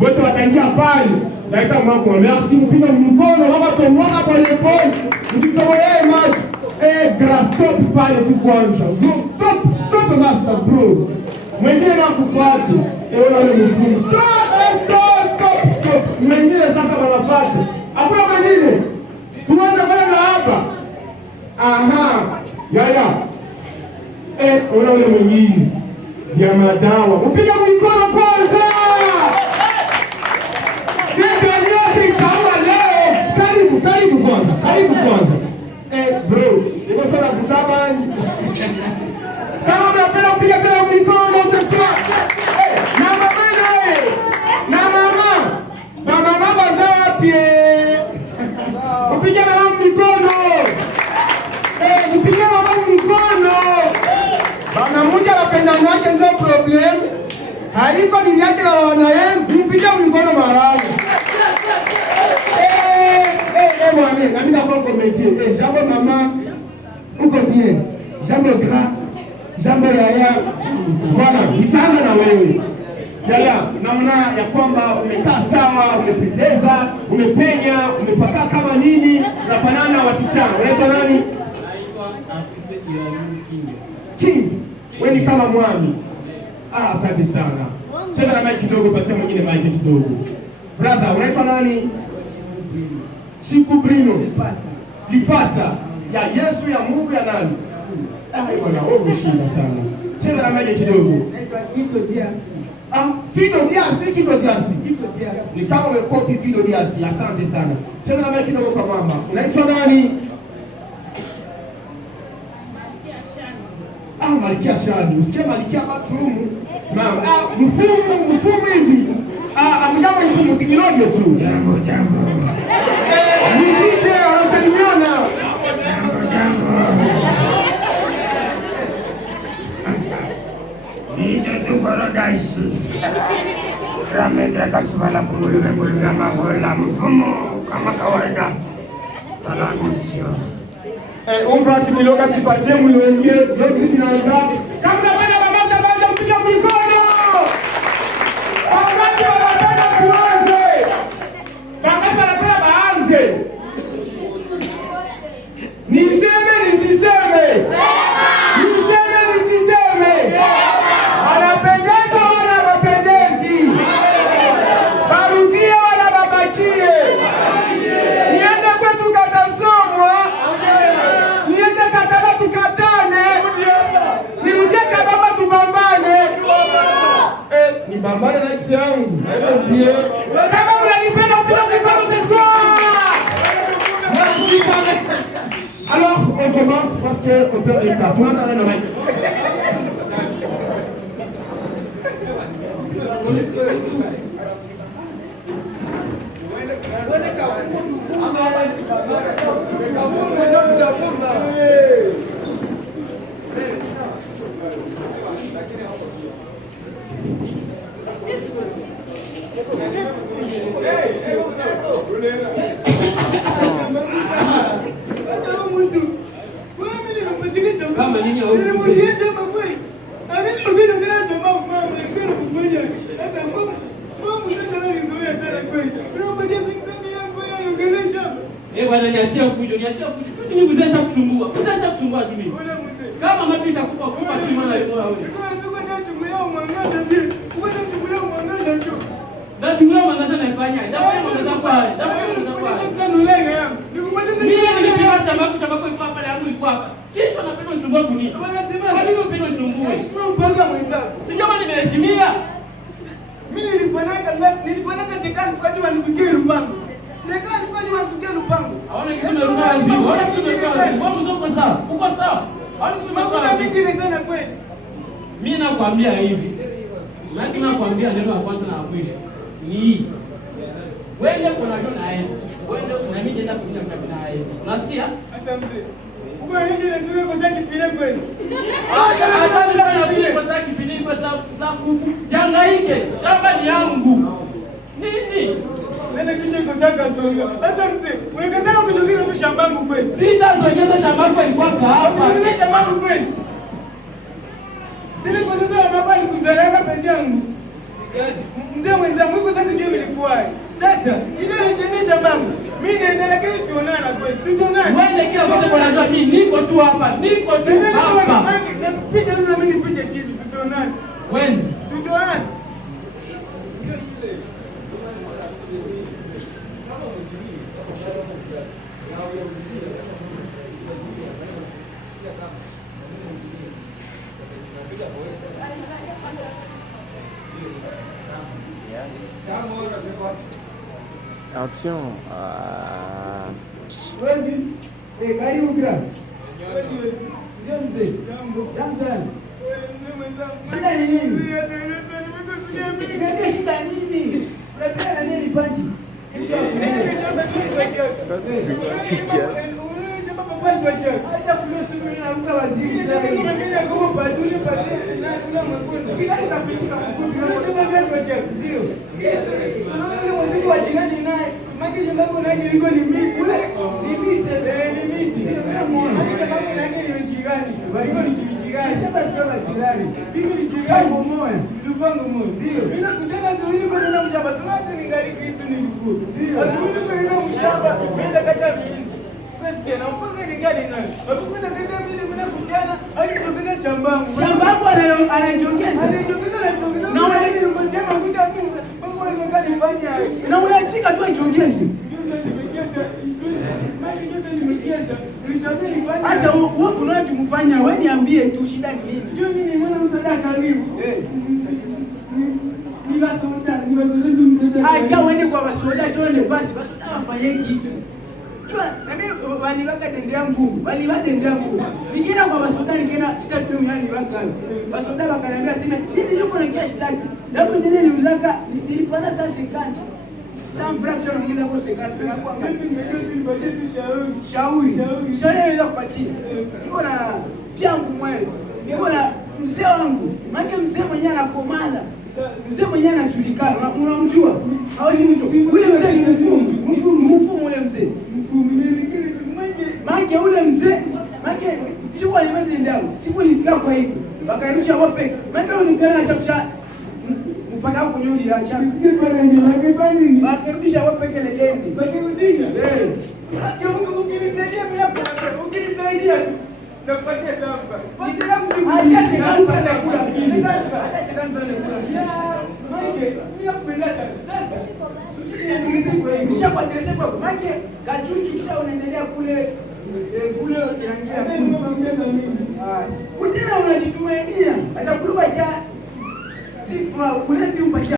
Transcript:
wote wataingia pale. Dakika mwako merci, mpige mkono wako tomwaka pale pole. Msitoe macho. Grass stop pale tu kwanza. Stop master bro. Mwingine na kufuata. Ona ile mfumo. Stop. Mwingine sasa wanafuata. Hakuna mwingine. Tuanze kwenda hapa. Aha. Yaya. Ona ule mwingine. Ya madawa. Upige mikono kwanza. Karibu kwanza. Bro, niko sana kutabani. Kama unapenda kupiga tena mikono sasa. Na mama bazapi. Upige mama mikono. Upige mama mikono. Bana mmoja anapenda wake ndio problem. Haiko ni yake na wanaye, upige mikono maramu. Moi-même, la vie d'abord comme métier. Jambo maman, uko bien. Jambo grand, jambo yaya. Voilà, nitaanza na wewe. Yaya, namna ya kwamba umekaa sawa, umependeza, umepenya, umepaka kama nini, unafanana wasichana. Unaitwa nani? Naitwa artiste King. Wewe ni kama mwami. Asante sana. Cheza na mic kidogo, patia mwingine mic kidogo. Brother, unaitwa nani? Shikubrino Lipasa ya Yesu ya Mungu ya nani? Bwana wewe shida sana. Cheza na maji kidogo. Fido Diasi, Kiko Diasi. Ni kama umekopi Fido Diasi. Asante sana. Cheza na maji kidogo kwa mama. Unaitwa nani? Malkia Shani. Usikie Malkia Batrumu. Mama, mfumu hivi. Amjambo mfumu similoje tu. Jambo. Nitije wanasalimiana. Nito tu paradise. Ramendra kasubala kumulika mahola mfumo kama kawaida. Talamisio. Ombra similoga sipatie mwenye yote zinaanza. Kama bana mama sababu kupiga mikono. Wakati wanapenda kuanze. Wakati wanapenda baanze. Niseme nisiseme. Niseme nisiseme. Wanapendeza wala wapendezi. Barudia wala babakie. Niende kwetu katasomwa. Niende kataba tukatane. Nirudie kababa tubambane. Ni bambane na ex yangu. Kama unanipenda upige mikono ce soir. Merci papa. Alors on commence parce que on peut écouter. Comment ça va le mec? kama nini au nilimwonyesha makweli ananipenda tena choma mama ndio kumfanya sasa mama mtoto ananizoea sana kweli unapatia singani yangu yanaongelesha bwana niachia fujo mimi kuzesha kusumbua tu mimi kama matisha kufa tu mwana wewe na tuwe mwangaza naifanya ndio mwangaza pale mimi nilipiga shamba kwa papa yangu ilikuwa hapa kisha napenda usumbua kuni wanasema kwa nini unapenda usumbue heshima mpanga mwenzako sijama nimeheshimia mimi niliponaga sekani fukaji wanifikie lupango sekani fukaji wanifikie lupango haona kisema ruka hivi haona kisema ruka hivi wewe uko sawa haona kisema ruka hivi sana kweli mimi nakwambia hivi lakini nakwambia neno la kwanza na la mwisho ni wewe kuna jona aende wewe na mimi nenda kuja kwa naye unasikia asante uko nje na sio kwa saki pile kweli hata ndio kwa saki pile kwa sababu siangaike shamba ni yangu nini nenda kicho kwa saka songa sasa mzee unakataka kujogira tu shambangu kweli sitazoongeza shambangu ilikuwa hapa unakataka shambangu kweli ndio kwa sasa baba alikuzalaka pete yangu Mzee mwenzangu yuko sasa ndio nilikuwa. Sasa ile nishimisha mambo. Mimi naenda lakini tuonana kweli. Tuonana. Wewe kila wakati unajua mimi niko tu hapa. Niko tu hapa. Piga na mimi nipige chizi tuonana. Wewe tuonana. Attention. Karibu bra. Ndio mzee. Jambo sana. Shida ni nini? Niambie shida nini? Unapenda nini panchi? Acha kumsubiri na mka waziri sasa. Mimi nakuwa patuli pate na mwekundu. Sika tunapitika mkundi. Unasema gani kwa chako? Sio. Unaona mwandishi wa jirani naye, maki jambo naye liko ni mimi. Ni mimi ni mimi. Sio kama mmoja jambo naye ni jirani. Liko ni jirani. Shamba kama jirani. Liko ni jirani mmoja. Zupango mmoja. Ndio. Mimi nakutana zuri kwa nina mshamba. Sasa ni gari kitu nilikuwa. Ndio. Azuri kwa nina mshamba. Mimi nakata mimi. Na mpaka nikali naye. Hakuna tena mimi mnakutana, hadi kupiga shamba. Shamba hapo anajongeza. Anajongeza na kuongeza. Na wewe unamjema kuta mimi. Mungu anataka nifanye. Na unachika tu ajongeze. Sasa wewe unaona tumfanya wewe niambie tu shida ni nini? Ndio mimi mwana msaada karibu. Ni wasoda, ni wasoda. Acha uende kwa wasoda tuone nafasi. Wasoda wafanye kitu. Na mimi walibaka tendea ngumu, walibaka ngumu. Nikienda kwa wasoda nikienda sitaki mimi waka. Wasoda wakaniambia sema, "Hivi yuko na cash tag." Hapo ndio nilizaka nilipata sasa 50. Some fraction ngine kwa 50 fika kwa mimi shauri. Shauri ile kupatia. Niko na vyangu mwenyewe. Niko na mzee wangu. Maana mzee mwenyewe anakomala. Mzee mwenyewe anajulikana. Unamjua? Hawezi mtu. Ule mzee ni mfumo ule mzee. Maana ule mzee, maana siku alimenda ndao, siku ilifika kwa hivi. Wakarudisha wape. Maana ulikana shabsha mpaka huko nyuli ya chama. Wakarudisha wape kile deni. Wakarudisha. Ndio Mungu ukinisaidia mimi hapo. Ukinisaidia nakupatia samba. Hata sekani pale kula. Hata sekani pale kula. Maana mimi nakupenda sasa. Kisha kwa direse kwa make kachuchu kisha unaendelea kule irangia kule unajitumainia atakuruba ja sifa kule ndio